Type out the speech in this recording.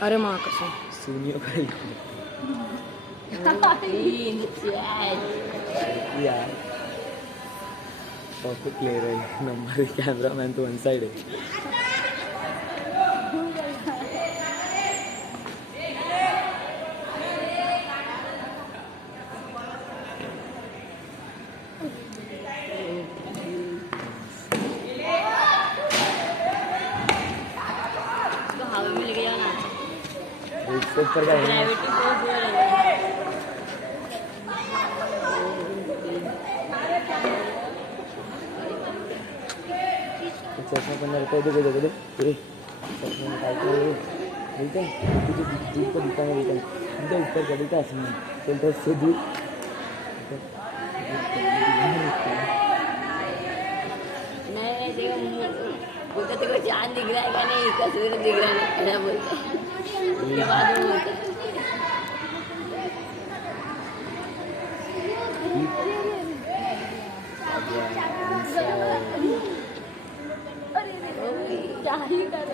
अरे माँ कसम सुनियो का यार परफेक्ट ले रहे हैं नंबर कैमरा मैन तो वन साइड है हवा में लेके जाना इससे ऊपर का है ग्रेविटी फोर्स हो रहा है चश्मा पहनना रहता है देखो देखो देखो ये चश्मा निकालते हैं देखते हैं कुछ दूर को दिखाने देते हैं इनके ऊपर चढ़ता है आसमान चलता है इससे दूर नहीं देखो बोलते तेरे को चांद दिख रहा है क्या नहीं इसका सूरज दिख रहा है ऐसा बोलते उसके बाद वो बोलते क्या ही कर